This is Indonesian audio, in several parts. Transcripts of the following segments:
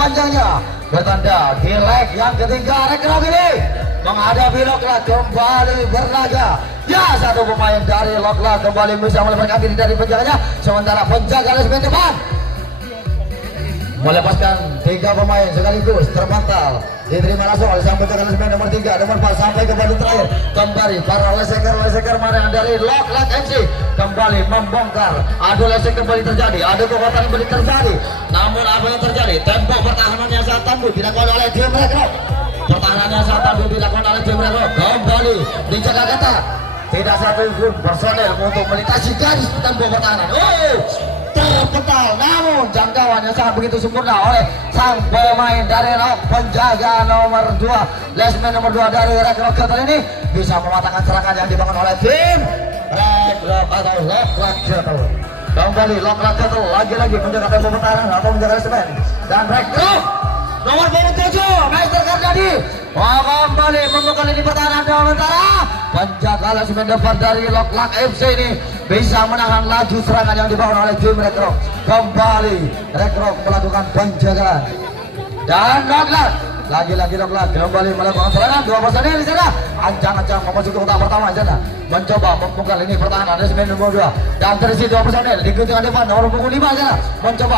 Panjangnya bertanda di leg yang ketiga Rekrok ini menghadapi Loklat kembali berlaga. Ya, satu pemain dari Loklat kembali bisa melepaskan diri dari penjaganya, sementara penjaga lesmen depan melepaskan tiga pemain sekaligus terpantal. Diterima langsung oleh sang penjaga lesmen nomor 3, nomor 4 sampai ke batu terakhir. Kembali para leseker mana yang dari Loklat MC kembali membongkar. Adu lesek kembali terjadi, adu kekuatan kembali terjadi. Namun apa yang terjadi? Tempo pertahanan yang sangat tangguh dilakukan oleh tim Rekrok. Pertahanan yang sangat tangguh dilakukan oleh tim Rekrok. Kembali dijaga ketat. Tidak satu pun personel untuk melintasi garis tempo pertahanan. Terpental, namun jangkauan yang sangat begitu sempurna oleh sang pemain dari Rok, penjaga nomor 2, lesmen nomor 2 dari Rekrok Ketel ini bisa mematahkan serangan yang dibangun oleh tim Rekrok atau Loklat Ketel. Kembali Loklat Ketel lagi-lagi menjaga tempo pertahanan atau menjaga lesmen, dan Rekrok nomor 7 Master Kardadi kembali membuka lini pertahanan sementara penjaga lesmen depan dari Loklat FC ini bisa menahan laju serangan yang dibangun oleh tim Rekrok. Kembali Rekrok melakukan penjagaan dan Loklat lagi-lagi Loklat kembali melakukan serangan. Dua personil di sana ancang-ancang memasuki kotak pertama di sana, mencoba membuka lini pertahanan lesmen nomor 2 dan terisi dua personil di ketinggalan depan nomor punggung 5 di sana mencoba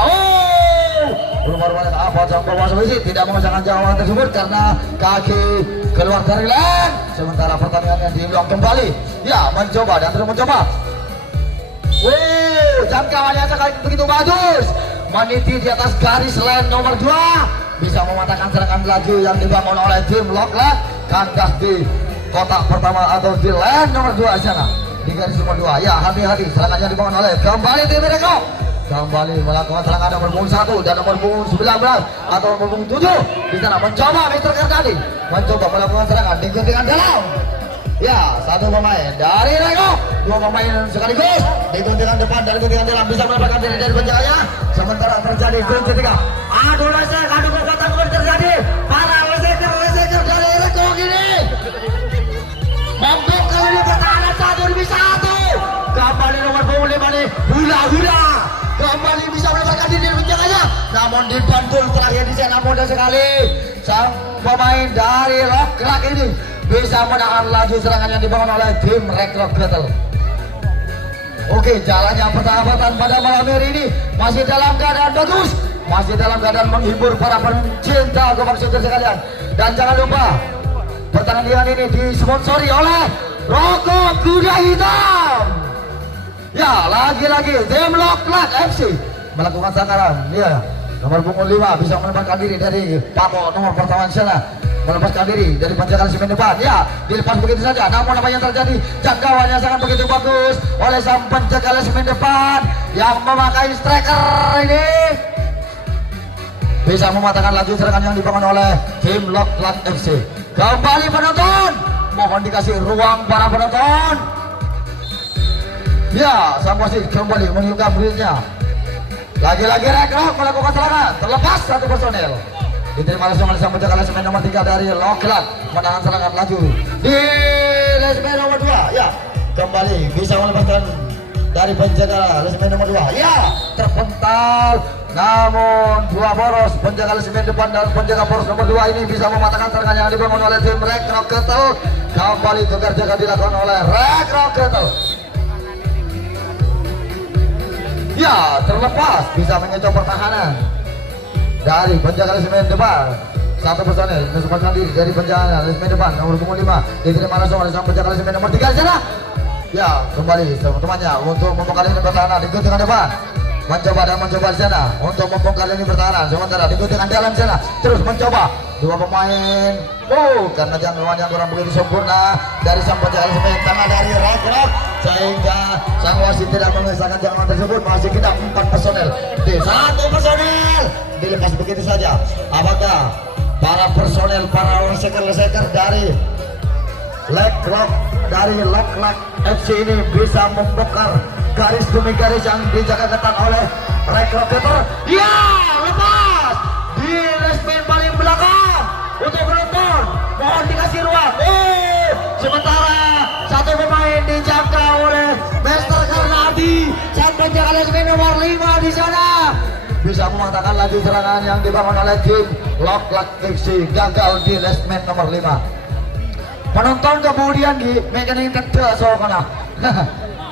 rumah-rumah apa sang pemain Sulawesi tidak mengesankan jawaban tersebut karena kaki keluar dari lane. Sementara pertandingan yang diulang kembali, ya mencoba dan terus mencoba. Jangkauannya sekali begitu bagus, meniti di atas garis lane nomor 2, bisa mematahkan serangan laju yang dibangun oleh tim Loklat. Kandas di kotak pertama atau di lane nomor 2 sana di garis nomor 2. Ya, hati-hati serangan yang dibangun oleh kembali tim Rekrok. Kembali melakukan serangan nomor punggung 1 dan nomor punggung 19 atau nomor punggung 7 di sana mencoba Mr. Kardadi mencoba melakukan serangan di gentingan dalam. Ya, satu pemain dari Rekrok, dua pemain sekaligus di gentingan depan dari gentingan dalam bisa mendapatkan diri dari penjaganya. Sementara terjadi gol ketiga. Adu lesek, adu kekuatan kembali terjadi. Para leseker dari Rekrok ini membuka lini pertahanan 1-1. Kembali nomor punggung 5 nih hula-hula kembali bisa mendapatkan diri dari penjaganya, namun dibantul terakhir di sana mudah sekali sang pemain dari Loklat ini bisa menahan laju serangan yang dibangun oleh tim Rekrok Ketel. Oke, jalannya pertahanan pada malam hari ini masih dalam keadaan bagus, masih dalam keadaan menghibur para pencinta golf shooter sekalian. Dan jangan lupa pertandingan ini disponsori oleh Rokok Kuda Hitam. Ya, lagi-lagi tim Loklat FC melakukan sangkaran. Ya, nomor punggung 5 bisa melepaskan diri dari pamor nomor pertama di sana, melepaskan diri dari penjaga lesmen depan. Ya, dilepas begitu saja. Namun apa yang terjadi? Jangkauannya sangat begitu bagus oleh sang penjaga lesmen depan yang memakai striker ini bisa mematahkan laju serangan yang dibangun oleh tim Loklat FC. Kembali penonton, mohon dikasih ruang para penonton. Ya, sang wasit kembali menunjukkan dirinya. Lagi-lagi Rekrok melakukan serangan, terlepas satu personel. Diterima langsung oleh sang penjaga lesmen nomor 3 dari Loklat, menahan serangan laju di lesmen nomor 2. Ya, kembali bisa melepaskan dari penjaga lesmen nomor 2. Ya, terpental. Namun dua poros penjaga lesmen depan dan penjaga poros nomor 2 ini bisa mematahkan serangan yang dibangun oleh tim Rekrok Ketel. Kembali tukar jaga dilakukan oleh Rekrok Ketel. Ya, terlepas bisa mengecoh pertahanan dari penjaga lesmen depan. Satu personel melepaskan diri dari penjaga lesmen depan nomor punggung 5. Diterima langsung oleh sang penjaga lesmen nomor 3 di sana. Ya, kembali teman-temannya untuk membongkar lini pertahanan di guntingan depan. Mencoba di sana untuk membongkar lini pertahanan. Sementara di guntingan dalam sana terus mencoba dua pemain. Karena jangkauan yang kurang begitu sempurna dari sang penjaga lesmen tengah dari Rekrok, sehingga sang wasit tidak mengesahkan jangkauan tersebut. Masih kita 4 personel di satu personel dilepas begitu saja. Apakah para personel, para leseker dari Rekrok dari Loklat FC ini bisa membongkar garis demi garis yang dijaga ketat oleh Rekrok Ketel? Ya, lepas di lesmen paling belakang untuk penonton, mohon dikasih ruang. mematahkan lagi serangan yang dibangun oleh tim Loklak FC. Gagal di lesmen nomor 5. Penonton kemudian di megang tetel soalnya.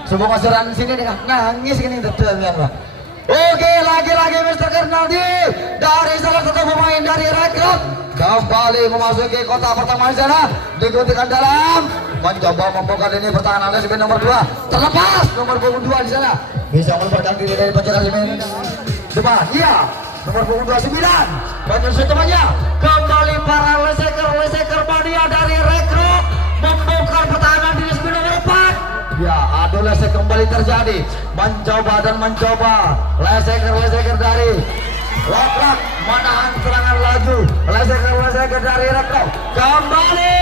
Sebuah masyarakat sini nih nangis gini tetel ya. Oke, lagi-lagi Mr. Kernaldi dari salah satu pemain dari Rekrut kembali memasuki kota pertama di sana, diikutikan dalam mencoba membongkar ini pertahanan lesmen nomor 2, terlepas nomor punggung 2 di sana, bisa melepaskan diri dari penjaga lesmen depan. Iya, nomor punggung 29 menyusul temannya, kembali para leseker mania dari Rekrut membongkar pertahanan di lesmen nomor 4. Ya, adu lesek kembali terjadi, mencoba leseker dari Loklak menahan serangan laju, leseker dari Rekrut kembali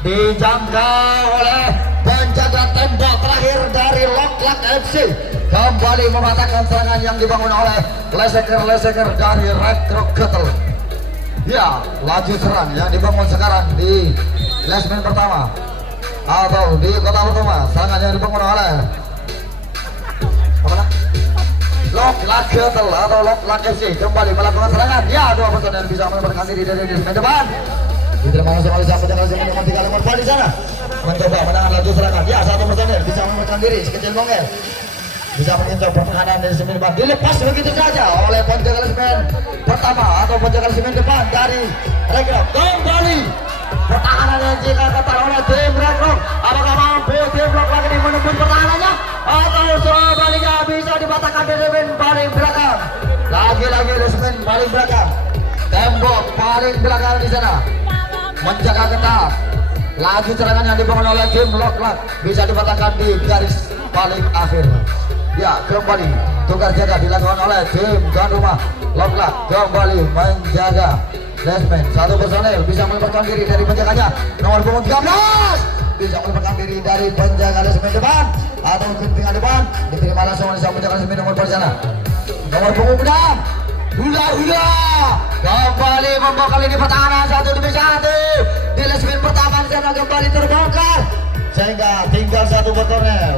dijangkau oleh penjaga tembok terakhir dari Loklak FC, kembali mematahkan serangan yang dibangun oleh leseker dari Rekrut Ketel. Ya, laju serang yang dibangun sekarang di lesmen pertama atau di kota pertama, serangan yang dibangun oleh Loklak Ketel atau Loklak FC kembali melakukan serangan. Ya, 2 personel bisa melepaskan diri dari lesmen depan. Diterima langsung oleh sang penjaga lesmen nomor 3 nomor 4 di sana, mencoba menahan laju serangan. Ya, 1 personel bisa melepaskan diri sekecil mungkin, bisa menginjak pertahanan dari lesmen depan, dilepas begitu saja oleh penjaga lesmen pertama atau penjaga lesmen depan dari Rekrut. Kembali pertahanannya jika ketat oleh tim Rekrut. Apakah mampu tim Loklak ini menembus pertahanannya atau sebaliknya bisa dipatahkan di lesmen paling belakang? Lagi-lagi lesmen paling belakang, tembok paling belakang di sana menjaga ketat. Laju serangan yang dibangun oleh tim Loklak bisa dipatahkan di garis paling akhir. Ya, kembali tukar jaga dilakukan oleh tim tuan rumah Loklak, kembali menjaga lesmen. 1 personel bisa melepaskan diri dari penjaganya, nomor punggung 13 bisa melepaskan diri dari penjaga lesmen depan atau pintu depan, diterima langsung oleh sang penjaga lesmen nomor 4 sana, nomor punggung 6 Hula kembali membongkar ini pertahanan 1 demi 1 di lesmen pertama di sana, kembali terbongkar sehingga tinggal 1 personel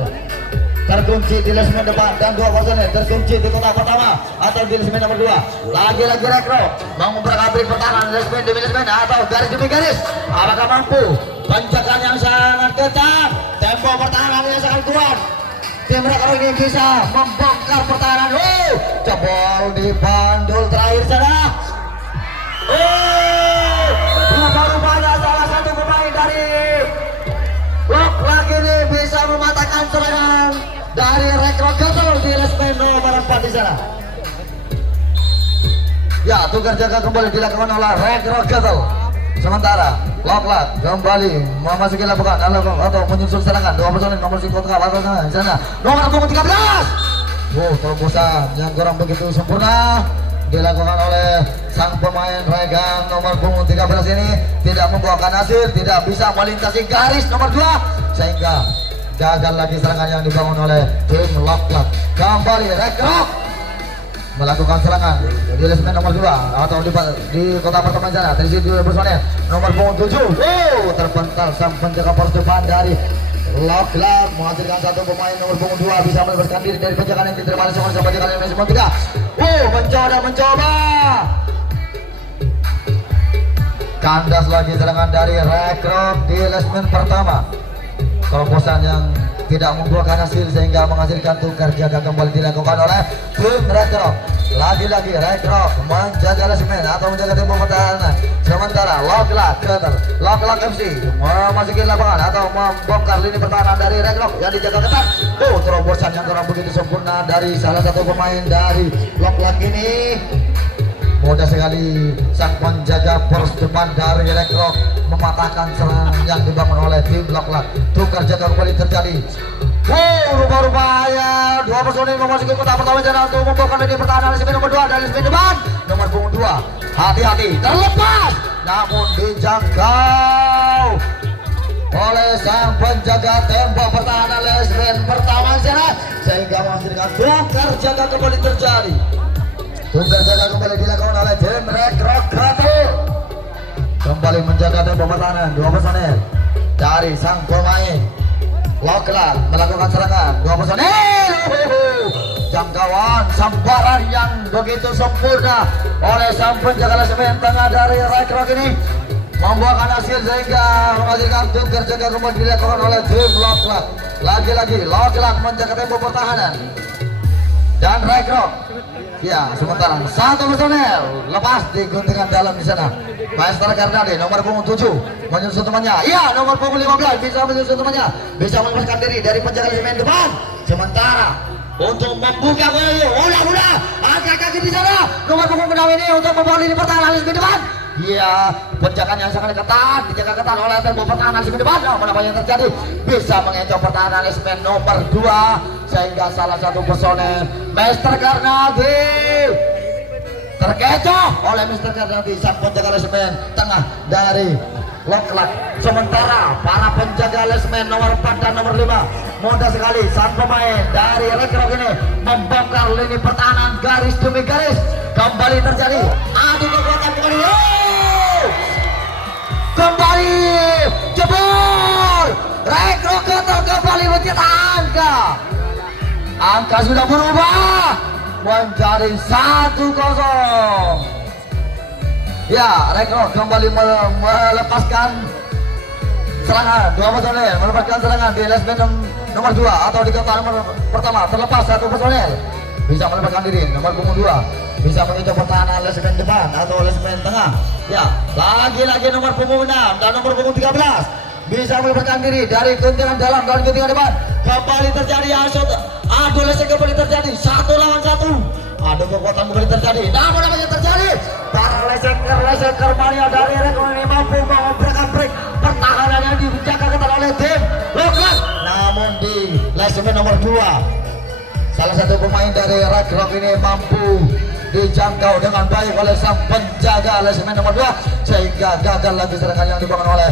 terkunci di lesmen depan dan 2 personel terkunci di kota pertama atau di lesmen nomor 2. Lagi-lagi Rekrut mau memperkabrik pertahanan lesmen demi lesmen atau garis demi garis. Apakah mampu? Penjagaan yang sangat ketat, tempo pertahanan yang sangat kuat. Tim Rekrut ini bisa membongkar pertahanan. Jebol di bandul terakhir sana. Rupanya salah satu pemain dari Loklak ini bisa mematahkan serangan dari Rekrut Ketel di lesmen nomor 4 di sana. Ya, tukar jaga kembali dilakukan oleh Rekrut Ketel. Sementara Loklak kembali memasuki lapangan atau menyusul serangan 2 personel nomor 5 di sana, nomor punggung 13. Terobosan yang kurang begitu sempurna dilakukan oleh sang pemain regang nomor punggung 13 ini, tidak membuahkan hasil, tidak bisa melintasi garis nomor 2 sehingga gagal lagi serangan yang dibangun oleh tim Loklak. Kembali Rekrut melakukan serangan di lesmen nomor 2 atau di kota pertama sana, terisi 2 personel nomor punggung 7. Terpental sang penjaga poros depan dari Loklak menghasilkan 1 pemain nomor punggung 2 bisa melepaskan diri dari penjagaan yang diterima oleh sang penjagaan yang nomor 3. Mencoba kandas lagi serangan dari Rekrut di lesmen pertama. Terobosan yang tidak membuahkan hasil sehingga menghasilkan tukar jaga kembali dilakukan oleh tim Rekrut. Lagi-lagi Rekrut menjaga lesmen atau menjaga tempo pertahanan. Sementara Loklak FC memasuki lapangan atau membongkar lini pertahanan dari Rekrut yang dijaga ketat. Terobosan yang kurang begitu sempurna dari salah satu pemain dari Loklak ini. Mudah sekali sang penjaga poros depan dari Rekrut mematahkan serangan yang dibangun oleh tim Loklak. Tukar jaga kembali terjadi. Rupanya 2 personil memasuki kota pertama jalan untuk membongkar lini pertahanan lesmen nomor 2 dari lesmen depan nomor punggung 2. Hati-hati, terlepas namun dijangkau oleh sang penjaga tembok pertahanan lesmen pertama sana sehingga menghasilkan tukar jaga kembali terjadi. Tukar jaga kembali dilakukan oleh tim Rekrut Ketel, kembali menjaga tempo pertahanan 2 personel dari sang pemain Loklak melakukan serangan 2 personel. jangkauan sambaran yang begitu sempurna oleh sang penjaga klasemen tengah dari Rekrok ini membuahkan hasil sehingga menghasilkan tukar jaga kembali dilakukan oleh tim Loklak. Lagi-lagi Loklak menjaga tempo pertahanan dan Rekrok. Ya, sementara satu personel lepas diguntingkan dalam di sana. Master Karnadi nomor punggung 7 menyusul temannya. Ya, nomor punggung 15 bisa menyusul temannya, bisa melepaskan diri dari penjaga klasemen depan. Sementara untuk membuka udah angkat kaki di sana nomor punggung 6 ini untuk membawa lini pertahanan di depan. Iya, penjagaan yang sangat ketat dijaga ketat oleh tempo pertahanan di depan. Namun apa yang terjadi bisa mengecoh pertahanan klasemen nomor 2 sehingga salah satu personel Master Karnadi terkecoh oleh Master Karnadi sang penjaga klasemen tengah dari Loklak. Sementara para penjaga klasemen nomor 4 dan nomor 5 mudah sekali sang pemain dari Rekrok ini membongkar lini pertahanan garis demi garis. Kembali terjadi adu kekuatan kembali jebol. Rekrok kembali mencetak angka sudah berubah menjadi 1-0. Ya, Rekrok kembali melepaskan serangan dua personel, melepaskan serangan di klasemen nomor 2 atau di kota nomor pertama terlepas satu personel bisa melepaskan diri. Nomor punggung 2 bisa mengejar pertahanan klasemen depan atau klasemen tengah. Ya, lagi-lagi nomor punggung 6 dan nomor punggung 13 bisa melepaskan diri dari guntingan dalam dan guntingan depan. Kembali terjadi adu lesek kembali terjadi 1 lawan 1. Adu kekuatan kembali terjadi. Namun apa yang terjadi? Para leseker mania dari Rekrok ini mampu mengobrak-abrik pertahanan yang dijaga ketat oleh tim Loklak. Namun di klasemen nomor 2 salah satu pemain dari Rekrok ini mampu dijangkau dengan baik oleh sang penjaga klasemen nomor 2 sehingga gagal lagi serangan yang dibangun oleh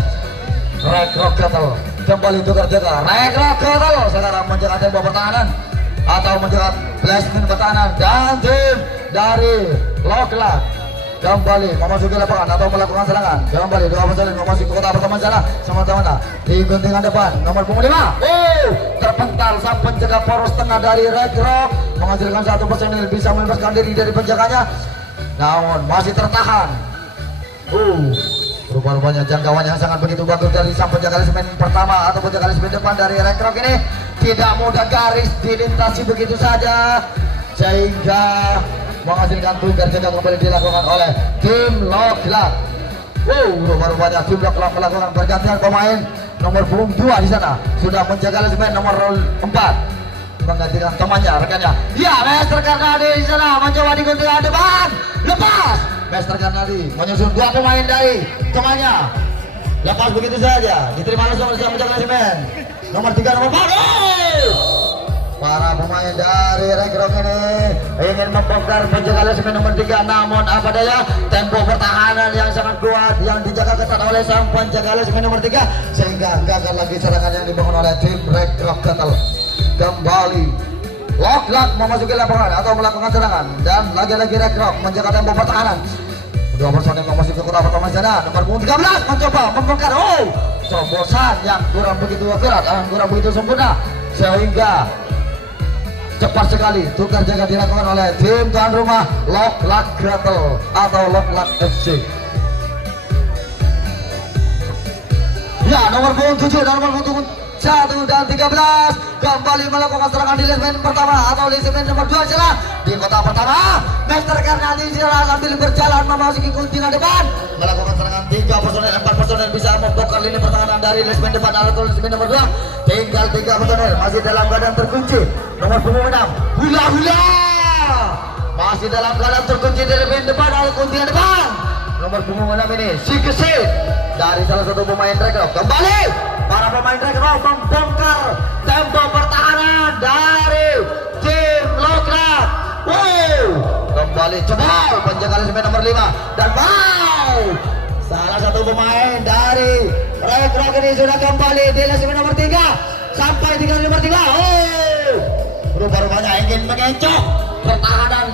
Rekrok Ketel. Kembali tukar jaga Rekrok Ketel sekarang menjaga tempo pertahanan atau menjaga klasemen pertahanan dan tim dari Loklak kembali memasuki lapangan atau melakukan serangan. Kembali dua personel memasuki kota pertama sana sama-sama di guntingan depan nomor punggung 5. Terpental sang penjaga poros tengah dari Rekrok menghasilkan satu personel bisa melepaskan diri dari penjaganya namun masih tertahan. Rupanya jangkauan yang sangat begitu bagus dari sang penjaga klasemen pertama atau penjaga klasemen depan dari Rekrok ini tidak mudah garis dilintasi begitu saja sehingga menghasilkan tukar jaga kembali dilakukan oleh tim Loklak. Rupanya tim Loklak melakukan pergantian pemain. Nomor punggung 2 di sana sudah menjaga klasemen nomor 4 menggantikan temannya rekannya. Ya, Master Karnadi di sana mencoba di guntingan depan. Lepas Master Karnadi menyusun 2 pemain dari temannya. Lepas begitu saja diterima langsung oleh sang penjaga klasemen nomor 3 nomor 4. Para pemain dari Rekrok ini ingin membongkar penjaga klasemen nomor 3 namun apa daya tempo pertahanan yang sangat kuat yang dijaga ketat oleh sang penjaga klasemen nomor 3 sehingga gagal lagi serangan yang dibangun oleh tim Rekrok Ketel. Kembali Loklak memasuki lapangan atau melakukan serangan dan lagi-lagi Rekrok menjaga tempo pertahanan. Dua personel memasuki kota pertama sana nomor punggung 13 mencoba membongkar terobosan yang kurang begitu akurat, kurang begitu sempurna sehingga cepat sekali tukar jaga dilakukan oleh tim tuan rumah Loklak Ketel atau Loklak FC. Ya, nomor punggung 7 dan nomor punggung 1 dan 13 kembali melakukan serangan di klasemen pertama atau klasemen nomor 2 sana di kota pertama. Master Karnadi sambil berjalan memasuki guntingan depan melakukan serangan 3 personel 4 personel bisa membongkar lini pertahanan dari klasemen depan atau klasemen nomor 2. Tinggal 3 personel masih dalam keadaan terkunci. Nomor punggung 6 hula masih dalam keadaan terkunci di klasemen depan atau guntingan depan. Nomor punggung 6 ini si gesit dari salah satu pemain Rekrok. Kembali para pemain Rekrok membongkar tempo pertahanan dari tim Loklak. Kembali jebol penjaga klasemen nomor 5 dan salah satu pemain dari Rekrok ini sudah kembali di klasemen nomor 3 sampai di garis nomor 3. Rupanya ingin mengecoh pertahanan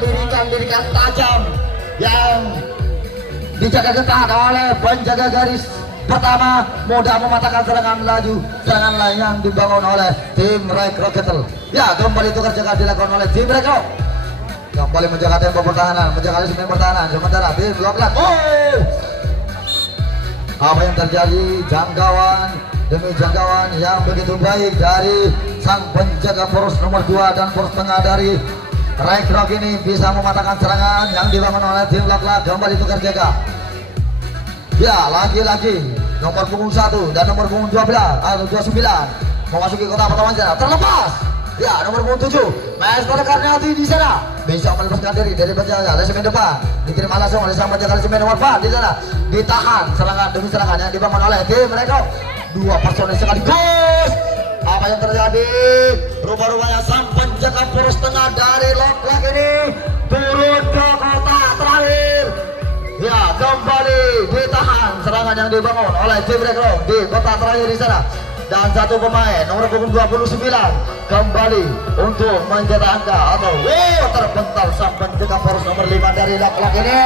dirikan tajam yang dijaga ketat oleh penjaga garis pertama mudah mematahkan serangan lain yang dibangun oleh tim Red Rock Kettle. Ya, kembali tukar jaga dilakukan oleh tim Red Rock. Kembali menjaga tempo pertahanan, menjaga sistem pertahanan. Sementara tim Locklat. Apa yang terjadi? Jangkauan demi jangkauan yang begitu baik dari sang penjaga poros nomor 2 dan poros tengah dari Red Rock ini bisa mematahkan serangan yang dibangun oleh tim Locklat. Kembali tukar jaga. Ya, lagi-lagi nomor punggung 1 dan nomor punggung 12 atau 29 memasuki kota pertama sana. Terlepas. Ya, nomor punggung 7 Master Karnati di sana bisa melepaskan diri dari penjaga lesemen depan. Diterima langsung oleh sang penjaga lesemen nomor 4 di sana. Ditahan serangan demi serangan yang dibangun oleh tim mereka. Dua personil sekaligus. Apa yang terjadi? Rupanya sang penjaga poros tengah dari Locklat ini turun ke kota terakhir. Ya, kembali ditahan serangan yang dibangun oleh tim Red Rock di kota terakhir di sana. Dan satu pemain nomor punggung 29 kembali untuk mencetak angka atau terbental sang penjaga poros nomor 5 dari Locklat ini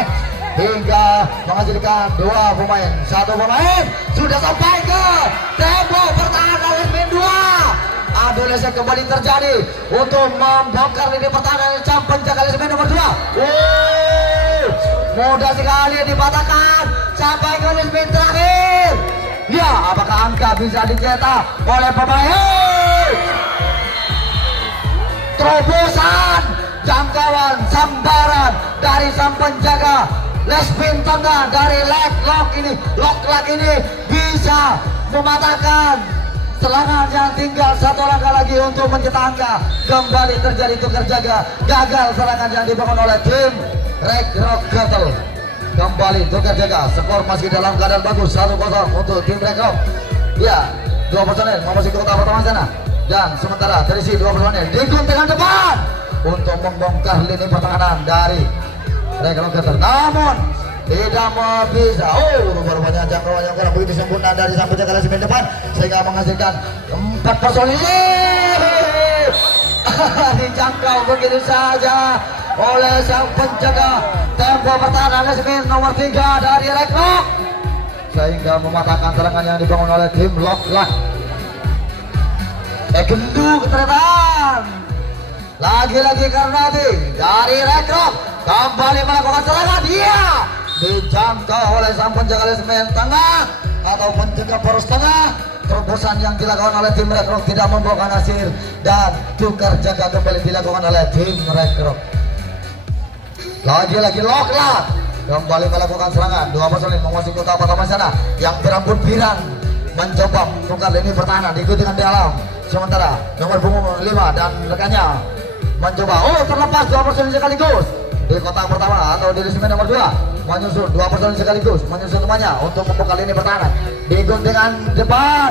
hingga menghasilkan dua pemain. Satu pemain sudah sampai ke tembok pertahanan lesemen 2. Adu lesen kembali terjadi untuk membongkar lini pertahanan sang penjaga lesemen nomor 2. Mudah sekali dipatahkan sampai ke lesemen terakhir. Ya, apakah angka bisa dicetak oleh pemain? Terobosan, jangkauan, sambaran dari sang penjaga lesemen tengah dari Locklat ini bisa mematahkan serangan yang tinggal satu langkah lagi untuk mencetak angka. Kembali terjadi tukar jaga, gagal serangan yang dibangun oleh tim Red Rock Kettle. Kembali tukar jaga, skor masih dalam keadaan bagus 1-0 untuk tim Red Rock. Ya, dua personel memasuki kota pertama sana. Dan sementara terisi dua personel di guntingan depan untuk membongkar lini pertahanan dari Red Rock Kettle. Namun tidak bisa. Rupanya jangkauan yang kurang begitu sempurna dari sang penjaga lesemen depan sehingga menghasilkan 4 personil dijangkau begitu saja oleh sang penjaga tempo pertahanan lesemen nomor 3 dari Red Rock sehingga mematahkan serangan yang dibangun oleh tim Locklat. Gendu keterangan lagi-lagi Karnati dari Red Rock kembali melakukan serangan. Dia dijangkau oleh sang penjaga lesemen tengah atau penjaga poros tengah. Terobosan yang dilakukan oleh tim Red Rock tidak membuahkan hasil dan tukar jaga kembali dilakukan oleh tim Red Rock. Lagi-lagi Locklat kembali melakukan serangan. Dua personil menguasai kota pertama sana yang berambut pirang mencoba membongkar lini pertahanan diikuti dengan dalam. Sementara nomor punggung 5 dan rekannya mencoba terlepas dua personil sekaligus di kota pertama atau di lesemen nomor 2 menyusul dua personil sekaligus menyusul temannya untuk membuka lini pertahanan di guntingan depan.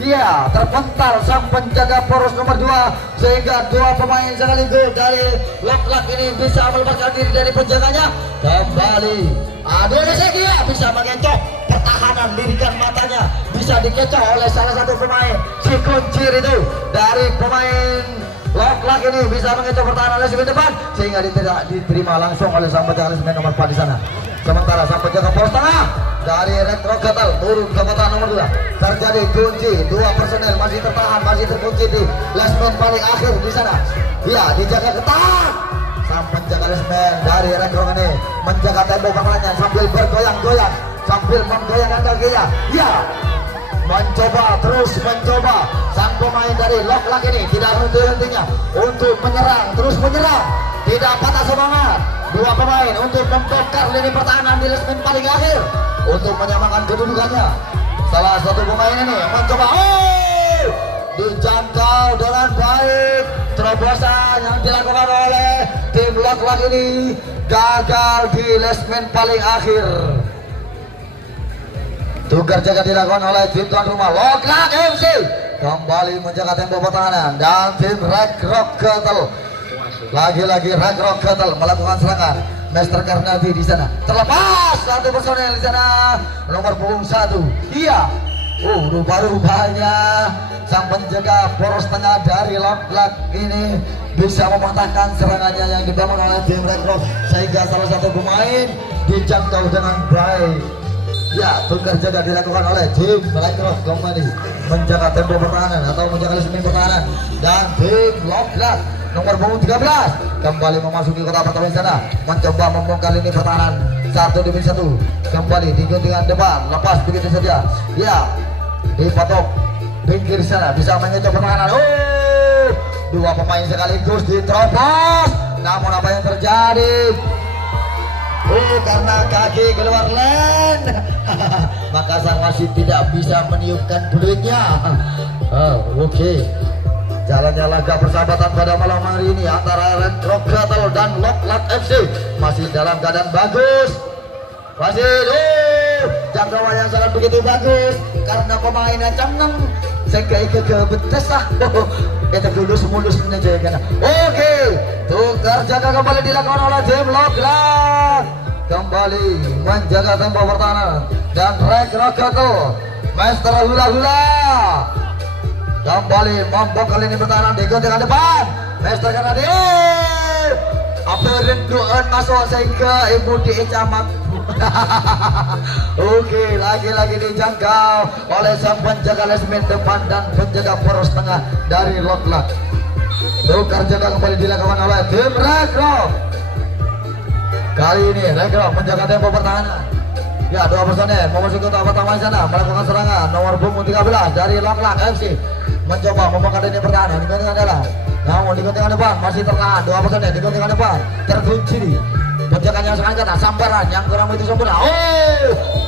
Iya, terpental sang penjaga poros nomor 2 sehingga dua pemain sekaligus dari Locklat ini bisa melepaskan diri dari penjaganya. Kembali dia bisa mengecoh pertahanan, lirikan matanya bisa dikecoh oleh salah satu pemain si kuncir itu dari pemain Locklat ini bisa mengecoh pertahanan lesemen depan sehingga diterima langsung oleh sang penjaga lesemen nomor 4 di sana. Sementara sang penjaga poros tengah dari Red Rock Kettle turun ke kota nomor 2. Terjadi kunci, dua personel masih tertahan, masih terkunci di lesemen paling akhir di sana. Ya, dijaga ketat. Sang penjaga lesemen dari Red Rock ini menjaga tembok keamanan sambil bergoyang-goyang, sambil menggoyangkan kakinya. Ya, terus mencoba sang pemain dari Locklat ini tidak henti-hentinya untuk menyerang, terus menyerang, tidak patah semangat. Dua pemain untuk membongkar lini pertahanan di lesemen paling akhir untuk menyamakan kedudukannya. Salah satu pemain ini mencoba dijangkau dengan baik. Terobosan yang dilakukan oleh tim Locklat ini gagal di lesemen paling akhir. Tukar jaga dilakukan oleh tim tuan rumah Locklat MC kembali menjaga tempo pertahanan dan tim Red Rock Kettle. Lagi-lagi Red Rock Kettle melakukan serangan. Master Karnati di sana terlepas satu personel di sana nomor punggung 1. Iya, rupa-rupanya sang penjaga poros tengah dari Locklat ini bisa mematahkan serangannya yang dibangun oleh tim Red Rock sehingga salah satu pemain dijangkau dengan baik. Ya, tukar jaga dilakukan oleh tim Rekrut kembali menjaga tempo pertahanan atau menjaga lini pertahanan, dan tim Loklat nomor punggung 13 kembali memasuki kota pertahanan sana, mencoba membongkar lini pertahanan 1-1 kembali di guntingan depan, lepas begitu saja. Ya, dipatok pinggir sana, bisa mengejar pertahanan. Dua pemain sekaligus diterobos, namun apa yang terjadi? Karena kaki keluar lane, maka sang wasit tidak bisa meniupkan peluitnya. Oke. Jalannya laga persahabatan pada malam hari ini antara Red Rock Battle dan Loklat FC masih dalam keadaan bagus. Masih jangkauan yang sangat begitu bagus karena pemainnya cemeng sehingga ke betes lah. Kita mulus aja kan. Oke, tukar jaga kembali dilakukan oleh tim Loklat. Kembali menjaga tempo pertahanan dan Red Rock Battle Master hula-hula kembali membongkar lini pertahanan di guntingan depan. Master Kanadi aperinduan masuk sehingga ibu dicamak. Oke, lagi-lagi dijangkau oleh sang penjaga lesmen depan dan penjaga poros tengah dari Loklat. Tukar jaga kembali dilakukan oleh tim Rekrut. Kali ini Rekrut menjaga tempo pertahanan. Ya, dua personel memasuki kota pertama di sana melakukan serangan. Nomor punggung 13 dari Loklat FC mencoba membongkar lini pertahanan di guntingan dalam. Namun di guntingan depan masih tertahan dua personel di guntingan depan terkunci di penjagaan yang sangat ketat, sambaran yang kurang begitu sempurna.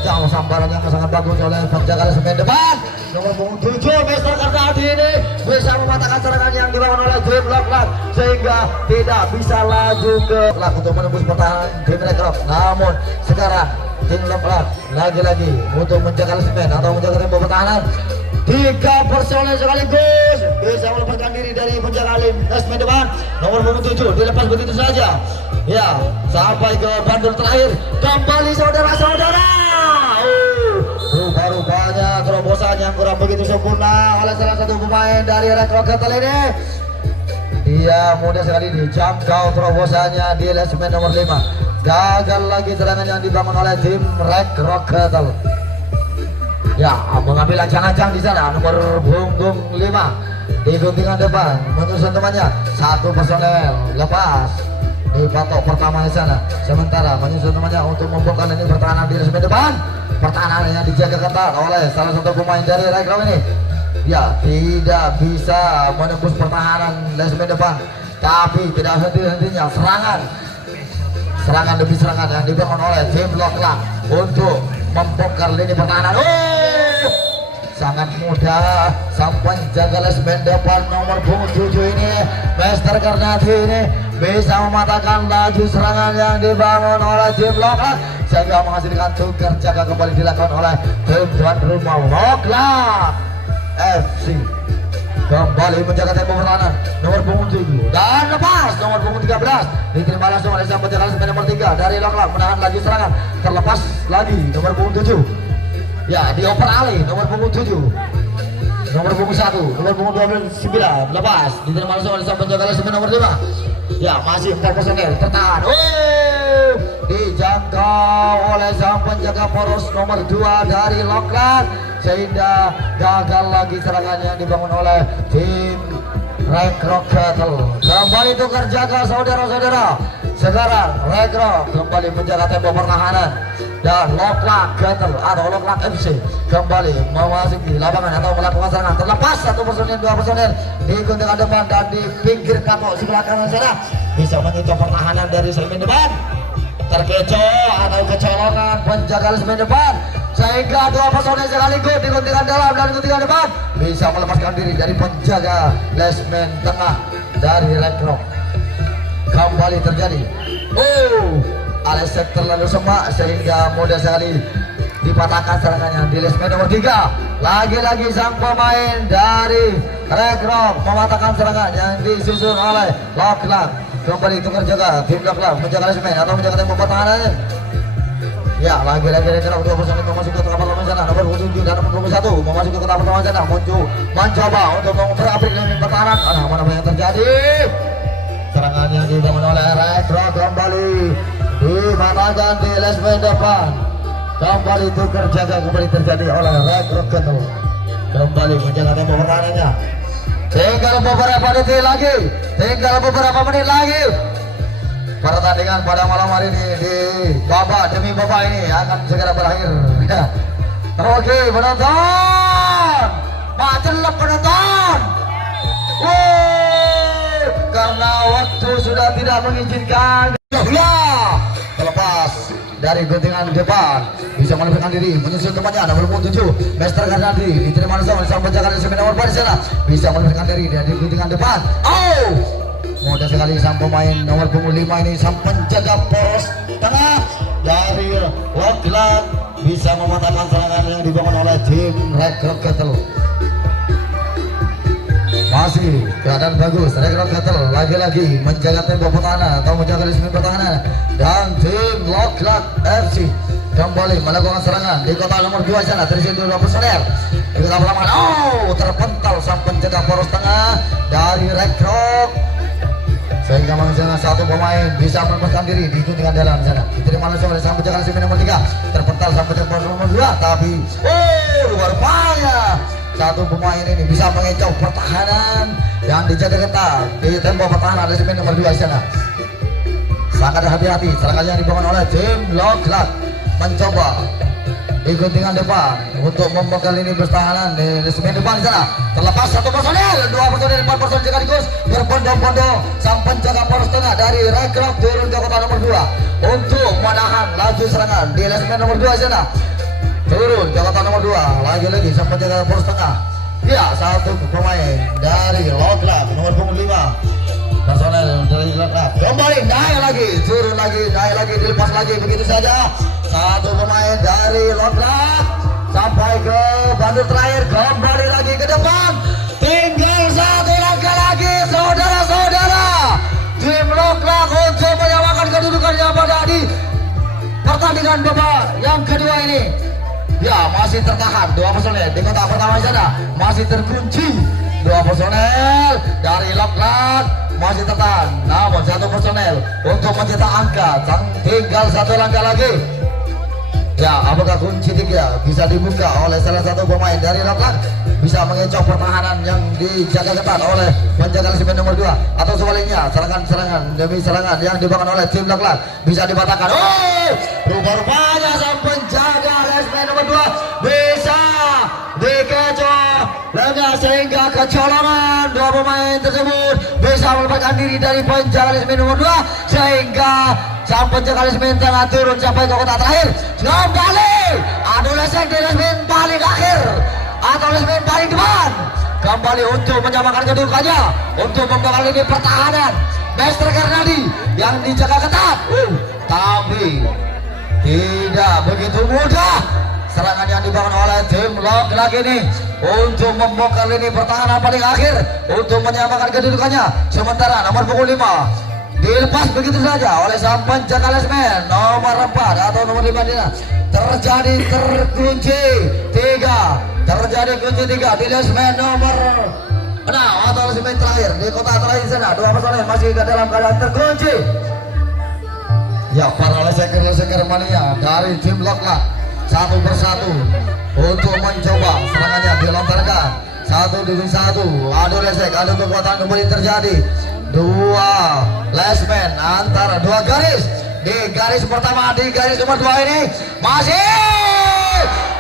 Jauh sambaran yang sangat bagus oleh penjaga lesmen depan nomor punggung 7 Mister Karnadi ini bisa mematahkan serangan yang dilakukan oleh tim Loklat sehingga tidak bisa laju ke Loklat untuk menembus pertahanan tim Rekrut. Namun sekarang tim Loklat lagi-lagi untuk menjaga lesmen atau menjaga tempo pertahanan. 3 personel sekaligus bisa melepaskan diri dari penjaga lesmen depan nomor punggung 7 dilepas begitu saja. Ya, sampai ke bandul terakhir kembali saudara-saudara. Rupa-rupanya terobosan yang kurang begitu sempurna oleh salah satu pemain dari Rekrut Battle ini. Dia mudah sekali dijangkau terobosannya di lesmen nomor 5. Gagal lagi serangan yang dibangun oleh tim Rekrut Battle. Ya, mengambil ancang-ancang di sana nomor punggung 5 di guntingan depan menyusun temannya. 1 personel lepas di patok pertama di sana, sementara menyusun temannya untuk membongkar lini pertahanan di lesmen depan. Pertahanan yang dijaga ketat oleh salah satu pemain dari Rekrut ini. Ya, tidak bisa menembus pertahanan lesmen depan, tapi tidak henti-hentinya serangan demi serangan yang dibangun oleh tim Loklat untuk membongkar lini pertahanan. Sangat mudah sang penjaga lesmen depan nomor punggung 7 ini Master Karnadi ini bisa mematahkan laju serangan yang dibangun oleh tim Loklat sehingga menghasilkan tukar jaga kembali dilakukan oleh tim tuan rumah Loklat FC. Kembali menjaga tempo pertahanan nomor punggung 7 dan lepas nomor punggung 13 diterima langsung oleh sang penjaga lesmen nomor 3 dari Loklat menahan laju serangan. Terlepas lagi nomor punggung 7. Ya, dioper alih nomor punggung 7, nomor punggung 1, nomor punggung 29 lepas diterima langsung oleh sang penjaga lesmen nomor 5. Ya, masih 4 personel tertahan. Dijangkau oleh sang penjaga poros nomor 2 dari Loklat sehingga gagal lagi serangan yang dibangun oleh tim Rekrut Battle. Kembali tukar jaga saudara-saudara. Sekarang Rekrut kembali menjaga tempo pertahanan dan Loklat Battle atau Loklat FC kembali memasuki lapangan atau melakukan serangan. Terlepas 1 personel 2 personel di guntingan depan dan di pinggir patok sebelah kanan sana bisa mengecoh pertahanan dari segmen depan. Terkecoh atau kecolongan penjaga lesmen depan sehingga 2 personel sekaligus di guntingan dalam dan guntingan depan bisa melepaskan diri dari penjaga lesmen tengah dari Rekrut. Kembali terjadi Alesek terlalu semak sehingga mudah sekali dipatahkan serangannya di lesmen nomor 3. Lagi-lagi sang pemain dari Rekrut mematahkan serangan yang disusun oleh Loklat. Kembali tukar jaga tim Loklat menjaga lesmen atau menjaga tempo pertahanan. Ya, lagi-lagi Rekrut 2 personel memasuki kota pertama sana nomor 7 dan nomor 21 memasuki kota pertama sana mencoba untuk memperapik lini pertahanan. Mana yang terjadi? Serangan yang dibangun oleh Rekrut kembali dimatahkan di lesmen depan. kembali tukar jaga kembali terjadi oleh Rekrut Ketul kembali menjaga tempo pertahanannya. Tinggal beberapa detik lagi, tinggal beberapa menit lagi. Pertandingan pada malam hari ini di babak demi babak ini akan segera berakhir. Oke, penonton, majelis penonton. Karena waktu sudah tidak mengizinkan. Terlepas dari guntingan depan bisa menempatkan diri menyusul temannya nomor 7 Master Karnadi diterima langsung sang penjaga dari nomor 4 di sana bisa menempatkan diri dari guntingan depan. Mudah sekali sang pemain nomor 5 ini sang penjaga poros tengah dari Loklat bisa mematahkan serangan yang dibangun oleh tim Rekrut Ketul. Masih keadaan bagus, Rekrut Ketul lagi-lagi menjaga tempo pertahanan atau menjaga disiplin pertahanan dan tim Loklat FC kembali melakukan serangan di kota nomor 2 sana terisi 2 personel di kota pertama. Terpental sang penjaga poros tengah dari Rekrut sehingga menghasilkan satu pemain bisa melepaskan diri di guntingan dalam sana diterima langsung oleh sang penjaga disiplin nomor 3 terpental sang penjaga poros nomor 2 tapi luar biasa. Satu pemain ini bisa mengecoh pertahanan yang dijaga ketat di tempo pertahanan dari tim nomor 2 sana. Sangat hati-hati serangan yang dibangun oleh tim Loklat mencoba di guntingan depan untuk membekal ini pertahanan di semen depan di sana. Terlepas satu personel, 2 personel, 4 personel sekaligus berbondong-bondong sang penjaga poros tengah dari Rekrut turun ke kota nomor 2 untuk menahan laju serangan di semen nomor 2 sana. Turun Jakarta nomor 2 lagi-lagi sang penjaga poros tengah. Ya, satu pemain dari Loklat nomor 5 personel dari Loklat kembali naik lagi, turun lagi, naik lagi, dilepas lagi begitu saja. Satu pemain dari Loklat sampai ke bandur terakhir kembali lagi ke depan. Tinggal satu langkah lagi saudara-saudara. Tim Loklat untuk menyamakan kedudukannya pada di pertandingan babak yang kedua ini. Ya, masih tertahan 2 personel di kota pertama sana masih terkunci 2 personel dari Loklat masih tertahan, namun 1 personel untuk mencetak angka tinggal 1 langkah lagi. Ya, apakah kunci 3 bisa dibuka oleh salah satu pemain dari Loklat bisa mengecoh pertahanan yang dijaga ketat oleh penjaga semen nomor 2 atau sebaliknya serangan demi serangan yang dibangun oleh tim Loklat bisa dibatalkan. Rupa-rupanya sang penjaga semen nomor 2 bisa dikecoh sehingga kecolongan 2 pemain tersebut bisa melepaskan diri dari penjaga semen nomor 2 sehingga sang penjaga semen tengah turun sampai ke kota terakhir. Kembali adolescent di semen paling akhir atau semen paling depan kembali untuk menyamakan kedudukannya untuk membekal ini pertahanan Master Karnadi yang dijaga ketat. Tapi tidak begitu mudah serangan yang dibangun oleh tim Loklat ini untuk membongkar lini pertahanan paling akhir untuk menyamakan kedudukannya. Sementara nomor 5 dilepas begitu saja oleh sang penjaga lesmen nomor 4 atau nomor 5 ini terjadi kunci 3 di lesmen nomor 6 atau lesmen terakhir di kota terakhir sana. 2 personel masih dalam keadaan terkunci. Ya, para leseker mania dari tim Loklat satu persatu untuk mencoba serangannya dilontarkan 1 demi 1. Adu lesek, adu kekuatan kembali terjadi. 2 lesmen antara 2 garis. Di garis pertama, di garis nomor 2 ini masih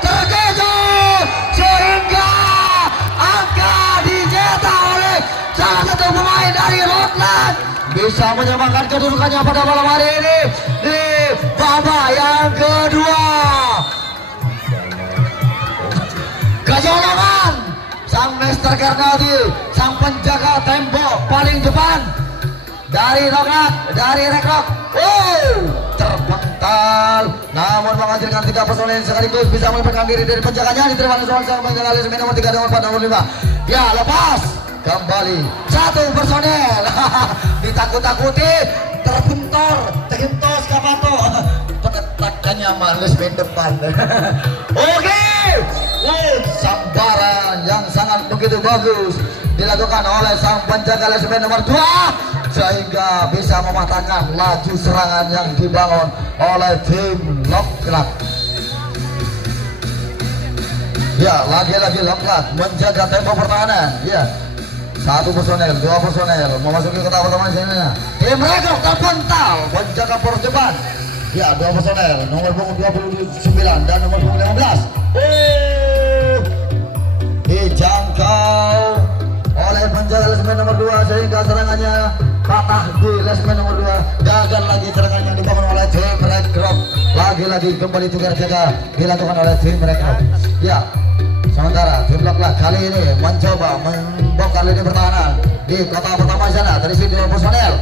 terkecoh sehingga angka dicetak oleh salah satu pemain dari Loklat bisa menyamakan kedudukannya pada malam hari ini di babak yang kedua. Kecolongan sang Master Karnadi, sang penjaga tembok paling depan dari Loklat, dari Rekrut. Terpental namun menghasilkan 3 personel sekaligus bisa melepaskan diri dari penjaganya. Diterima langsung sang penjaga lesmen nomor 3, nomor 4, nomor 5. Ya, lepas kembali 1 personel ditakut-takuti, terbentor, tergentos kapato penetakannya males main depan. Oke, sambaran yang sangat begitu bagus dilakukan oleh sang penjaga lesmen nomor 2 sehingga bisa mematahkan laju serangan yang dibangun oleh tim Loklat. Ya, lagi-lagi Loklat menjaga tempo pertahanan. Ya, satu personel, dua personel memasuki kotak pertahanan sini. Tim Rekrok terpental menjaga poros depan. Ya, dua personel nomor punggung 29 dan nomor punggung 15. Dijangkau oleh penjaga lesmen nomor 2 sehingga serangannya patah di lesmen nomor 2. Gagal lagi serangan yang dibangun oleh tim Rekrok. Lagi-lagi kembali tukar jaga dilakukan oleh tim Rekrok. Ya, sementara tim Loklat kali ini mencoba membongkar lini pertahanan di kotak pertama sana. Dari sini dua personel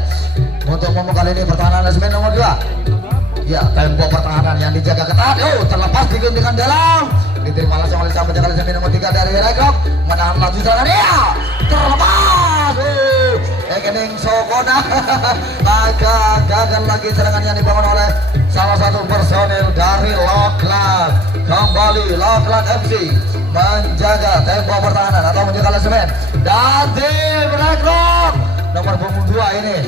untuk membongkar lini pertahanan lesmen nomor 2. Ya, tempo pertahanan yang dijaga ketat. Terlepas diguntingkan dalam. Diterima langsung oleh sang penjaga lesmen nomor 3 dari Rekrok. Menahan laju serangan dia. Terlepas. Ekening Sokona. Maka gagal lagi serangan yang dibangun oleh salah satu personil dari Loklat. Kembali Loklat FC menjaga tempo pertahanan atau menjaga lesmen. Dan tim Rekrok nomor punggung 2 ini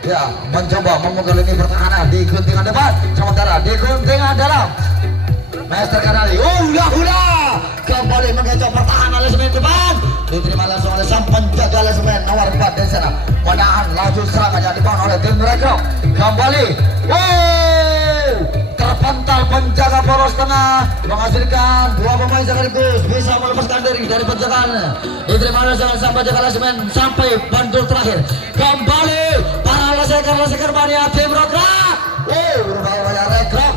ya mencoba membuka lini pertahanan di guntingan depan, sementara di guntingan dalam Master Kanali hula kembali mengecoh pertahanan lesmen depan, diterima langsung oleh sang penjaga lesmen nomor 4 dari sana, menahan laju serangan yang dibangun oleh tim Rekrok. Kembali terpental penjaga poros tengah, menghasilkan dua pemain sekaligus bisa melepaskan diri dari penjagaan. Diterima langsung oleh sang penjaga lesmen sampai bandul terakhir. Kembali para leseker mania tim Rekrok. Berbahaya Rekrok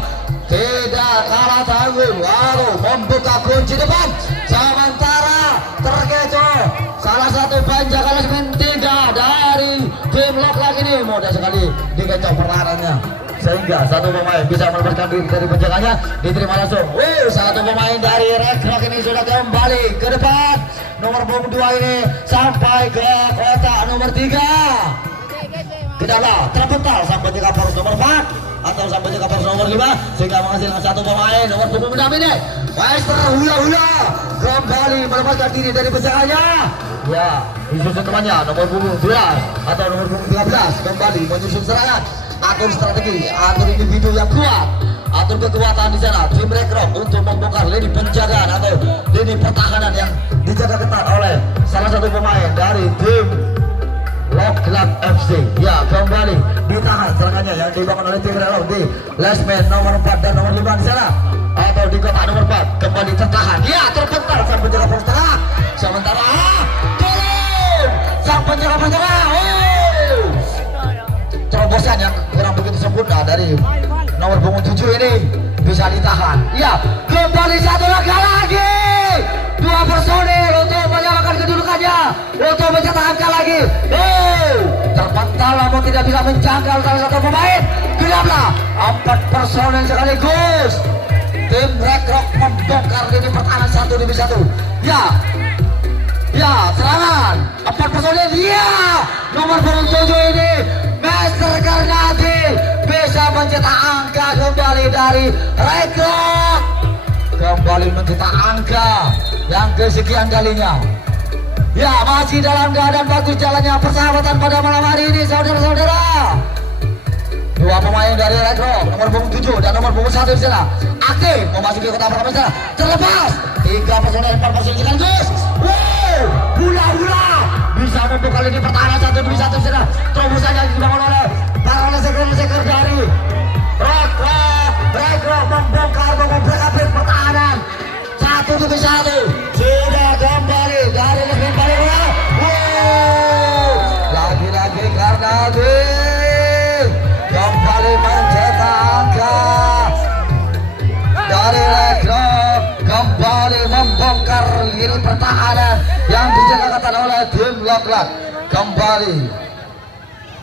tidak kalah tangguh, lalu membuka kunci depan, sementara terkecoh salah satu penjaga lesmen 3 dari tim Loklat ini mudah sekali dikecoh pertahanannya sehingga satu pemain bisa melepaskan diri dari penjaganya. Diterima langsung satu pemain dari Rekrok ini sudah kembali ke depan, nomor punggung 2 ini sampai ke kotak nomor 3. Tidaklah terpental sang penjaga poros nomor 4 atau sang penjaga poros nomor 5 sehingga menghasilkan satu pemain nomor punggung 6 ini Master hula kembali melepaskan diri dari penjaganya. Ya, disusun temannya nomor punggung 12 atau nomor punggung 13 kembali menyusun serangan, atur strategi, atur individu yang kuat, atur kekuatan di sana tim Rekrok untuk membongkar lini penjagaan atau lini pertahanan yang dijaga ketat oleh salah satu pemain dari tim Loklat FC. Ya, kembali ditahan serangannya yang dibangun oleh tim Rekrok di lesmen nomor 4 dan nomor 5 di sana atau di kotak nomor 4 kembali tertahan. Ya, terpental sang penjaga poros tengah, sementara turun sang penjaga poros tengah. Terobosan yang kurang begitu sempurna dari nomor punggung 7 ini bisa ditahan. Ya, kembali satu lagi dua personil untuk menyamakan kedudukannya, untuk mencetak angka lagi. Terpental namun tidak bisa menjangkau salah satu pemain. Gelaplah 4 personil sekaligus. Tim Rekrok membongkar lini pertahanan 1 demi 1. Ya, serangan 4 personil. Ya, nomor punggung 7 ini Master Karnati bisa mencetak angka kembali dari Rekrok, kembali mencetak angka yang kesekian kalinya. Ya, masih dalam keadaan bagus jalannya persahabatan pada malam hari ini, saudara-saudara. Dua pemain dari Rekrok nomor punggung 7 dan nomor punggung 1 di sana aktif memasuki kotak pertama sana. Terlepas 3 personel 4 personel sekaligus. Hula bisa membuka lini pertahanan 1 demi 1 di sana. Terobosan yang dibangun oleh para leseker dari Rekrok membongkar mengobrol pertahanan 1 demi 1. Sudah kembali dari lesmen paling bawah. Lagi-lagi Karnadi kembali mencetak angka dari Rekrok, kembali membongkar lini pertahanan yang dijaga ketat oleh tim Loklat. Kembali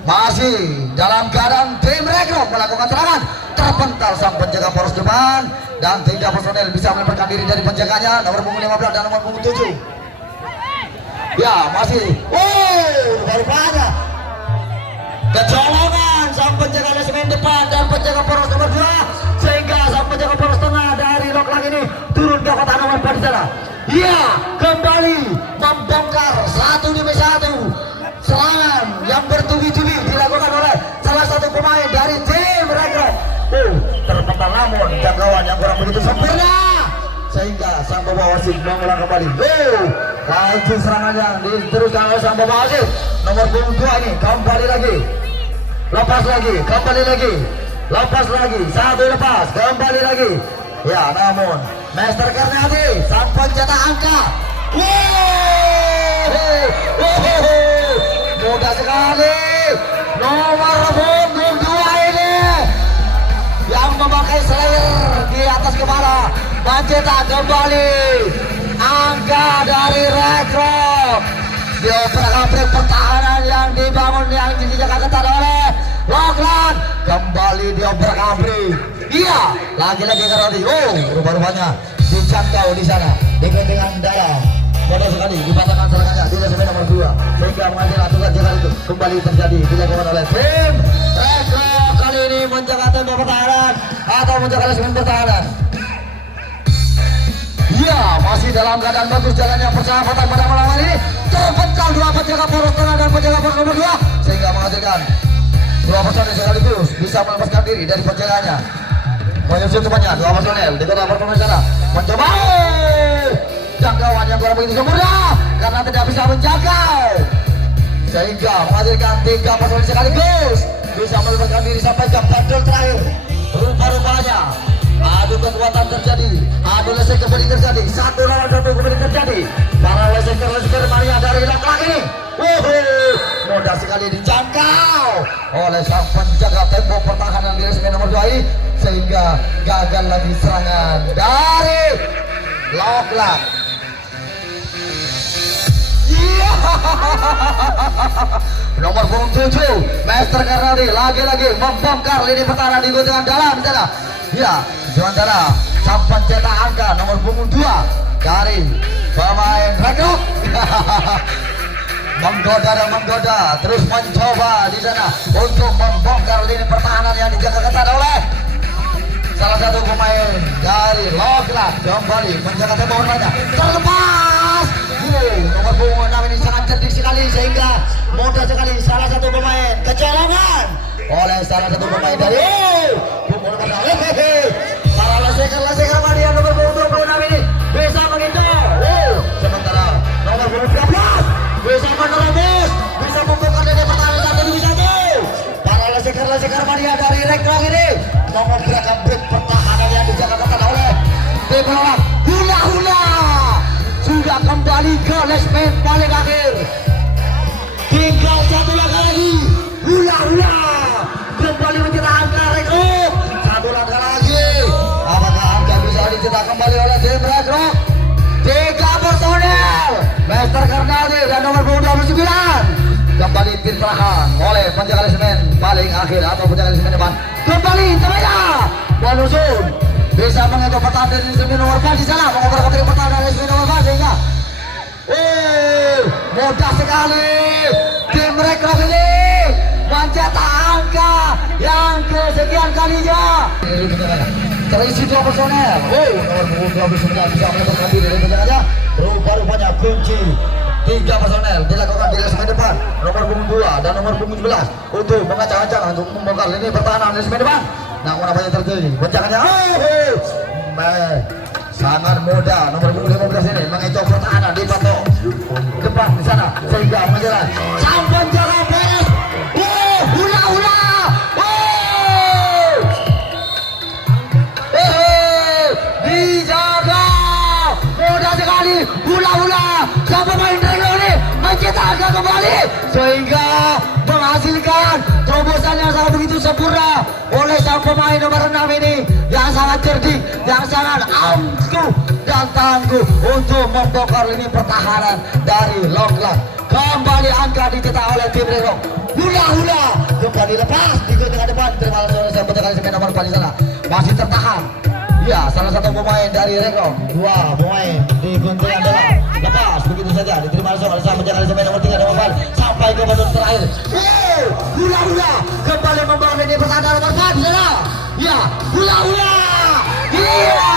masih dalam keadaan tim Rekrok melakukan serangan, terpental sang penjaga poros depan dan 3 personel bisa melepaskan diri dari penjaganya nomor punggung 15 dan nomor punggung 7. Ya, masih baru banyak kecolongan sang penjaga lesmen depan dan penjaga poros nomor 2 sehingga sang penjaga poros tengah dari Loklat ini turun ke kotak nomor 4 di sana. Ya, kembali membongkar 1 demi 1 serangan yang bertubi-tubi dilakukan oleh salah satu pemain dari tim Rekrok. Terpental namun jangkauan yang kurang begitu sempurna. sehingga sang pembawa wasit mengulang kembali. Laju serangannya diteruskan oleh sang pembawa wasit nomor punggung 2 ini, kembali lagi, lepas lagi, kembali lagi, lepas lagi, satu lepas, kembali lagi. Ya, namun Master Karnadi sang pencetak angka. Mudah sekali nomor punggung 2 ini yang memakai slayer di atas kepala mencetak kembali angka dari Rekrok. Diobrak-abrik pertahanan yang dibangun yang dijaga ketat oleh Loklan, kembali diobrak-abrik. Iya, lagi-lagi Karodi. Rupanya dijangkau di sana dengan dalam. Bodoh sekali dipatahkan serangannya di dasar nomor 2 sehingga mengambil aturan jalan itu kembali terjadi dilakukan oleh tim Rekrok. Kali ini menjaga tempo pertahanan atau menjaga resimen pertahanan. Ya, masih dalam keadaan bagus jalannya persahabatan pada malam hari ini. Terpental dua penjaga poros tengah dan penjaga poros nomor 2 sehingga menghasilkan dua personel sekaligus bisa melepaskan diri dari penjaganya. Menyusun temannya dua personel di kota pertemuan sana mencoba jangkauan yang kurang begitu sempurna karena tidak bisa menjangkau sehingga menghasilkan 3 personel sekaligus bisa melepaskan diri sampai ke bandul terakhir. Rupa-rupanya adu kekuatan terjadi, adu lesek kembali terjadi, 1 lawan 1 kembali terjadi. Para leseker Maria dari laki-laki ini mudah sekali dijangkau oleh sang penjaga tempo pertahanan di resmen nomor 2 ini sehingga gagal lagi serangan dari Loklan. Nomor punggung 7 Master Karnadi lagi-lagi membongkar lini pertahanan di dengan dalam di sana. Ya, sementara sang pencetak angka nomor punggung 2 dari pemain Rekrok menggoda dan menggoda terus mencoba di sana untuk membongkar lini pertahanan yang dijaga ketat oleh salah satu pemain dari Loklan. Kembali menjaga tempo pertahanan terlepas. Nomor punggung 6 ini sangat cerdik sekali sehingga mudah sekali salah satu pemain kecolongan oleh salah satu pemain dari punggung nomor 6. Para leseker Maria nomor punggung 26 ini bisa mengincar. Sementara nomor punggung 13 bisa menerobos, bisa membongkar dari pertahanan 1-1. Para leseker Maria dari Rekrok ini mengobrak-abrik pertahanan yang dijaga ketat oleh tim lawan. Hula sudah kembali ke lesmen paling akhir. Tinggal 1 langkah lagi. Hula kembali mencetak angka Rekrok. 1 langkah lagi. Apakah angka bisa dicetak kembali oleh tim Rekrok? 3 personel Master Karnadi dan nomor punggung 29 kembali ditahan oleh penjaga lesmen paling akhir atau penjaga lesmen depan. Kembali ternyata menyusun bisa mengetuk pertahanan dari lesmen nomor 4 di sana mengobrak-abrik pertahanan lesmen nomor 4 sehingga mudah sekali tim Rekrok ini mencetak angka yang kesekian kalinya. Terisi 2 personel. Nomor punggung 29 bisa melepaskan diri dari penjaganya. Rupa-rupanya kunci 3 personel dilakukan di lesmen depan nomor punggung 2 dan nomor punggung 11 untuk mengacang-acang untuk membongkar lini pertahanan lesmen depan. Namun apa yang terjadi? Penjaganya sangat mudah. Nomor punggung 15 ini mengecoh pertahanan di patok depan di sana sehingga menjelang sang penjaga beres. Hula dijaga mudah sekali. Hula sang pemain Rekrok ini mencetak angka kembali sehingga menghasilkan terobosan yang sangat begitu sempurna oleh sang pemain nomor 6 ini yang sangat cerdik, yang sangat ampuh dan tangguh untuk membongkar lini pertahanan dari Loklan. Kembali angka dicetak oleh tim Rekrok. Hula kembali lepas di tengah depan. Terima kasih oleh sang penjaga lesmen nomor 4 di sana masih tertahan. Ya, salah satu pemain dari Rekrok, 2 pemain di guntingan dalam lepas begitu saja diterima langsung oleh sang penjaga lesmen nomor 3 nomor 4 sampai ke babak terakhir. Hula kembali membawa lini pertahanan nomor 4 di sana. Ya, Hula iya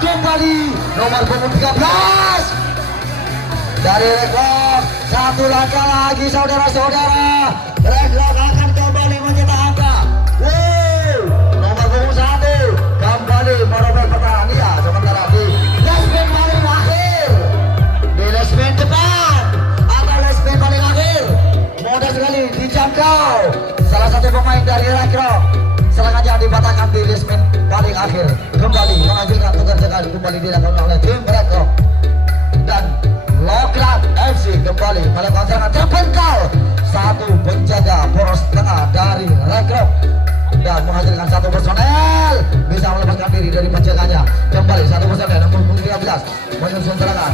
kembali nomor punggung 13 dari Rekrok. 1 langkah lagi saudara-saudara. Rekrok akan kembali mencetak angka. Nomor punggung 1 kembali merobek pertahanan. Ya, sementara di di resmen paling akhir kembali menghasilkan pekerjaan kembali dilakukan oleh tim mereka dan Loklat FC kembali melakukan serangan terpental satu penjaga poros tengah dari Rekrop dan menghasilkan satu personel bisa melepaskan diri dari penjaganya kembali satu personel nomor 13 menyusun serangan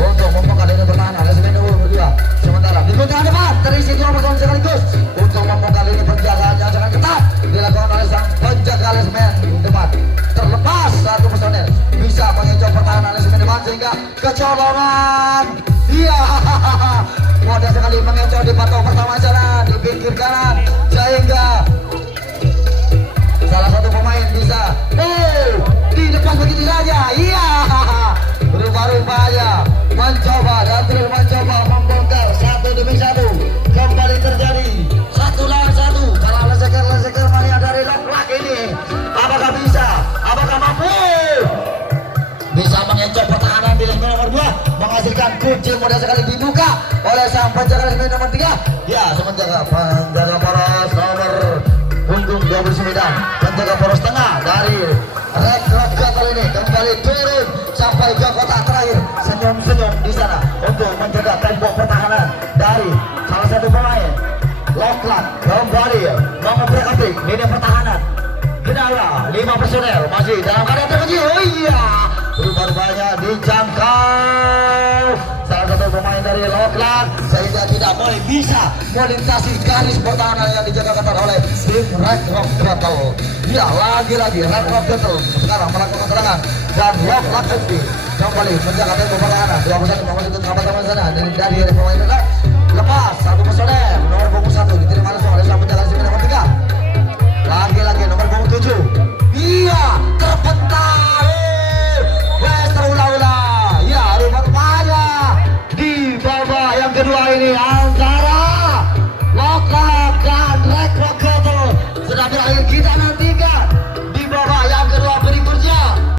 untuk membuka lini pertahanan resmen nomor 2 sementara di bagian depan terisi dua personel sekaligus untuk membuka lini penjagaan yang sangat ketat dilakukan oleh sang penjaga resmen depan terlepas satu personel bisa mengecoh pertahanan resmen depan sehingga kecolongan iya mudah sekali mengecoh di patok pertama sana di pinggir kanan sehingga salah satu pemain bisa dilepas begitu saja iya rupa-rupanya mencoba dan terus mencoba membongkar satu demi satu kembali terjadi satu lawan satu kalau leseker mania dari Loklat ini apakah bisa apakah mampu bisa mengecoh pertahanan di lini nomor 2 menghasilkan kunci mudah sekali dibuka oleh sang penjaga lini nomor 3 ya sementara penjaga poros nomor punggung 29 penjaga poros tengah dari Rekrop Gatel ini kembali turun sampai ke kotak terakhir senyum-senyum di sana untuk menjaga tembok pertahanan dari salah satu pemain Loklat kembali memperhatikan lini pertahanan kendala 5 personel masih dalam keadaan terkecil oh iya rupanya dijangkau salah satu pemain dari Loklat sehingga tidak boleh bisa melintasi garis pertahanan yang dijaga ketat oleh tim Rekrop Gatel ya lagi-lagi Rekrop Gatel sekarang melakukan serangan dan Loklat FC kembali menjaga tempo pertahanan 2 personel memasuki teman-teman sana dari pemain lepas satu personel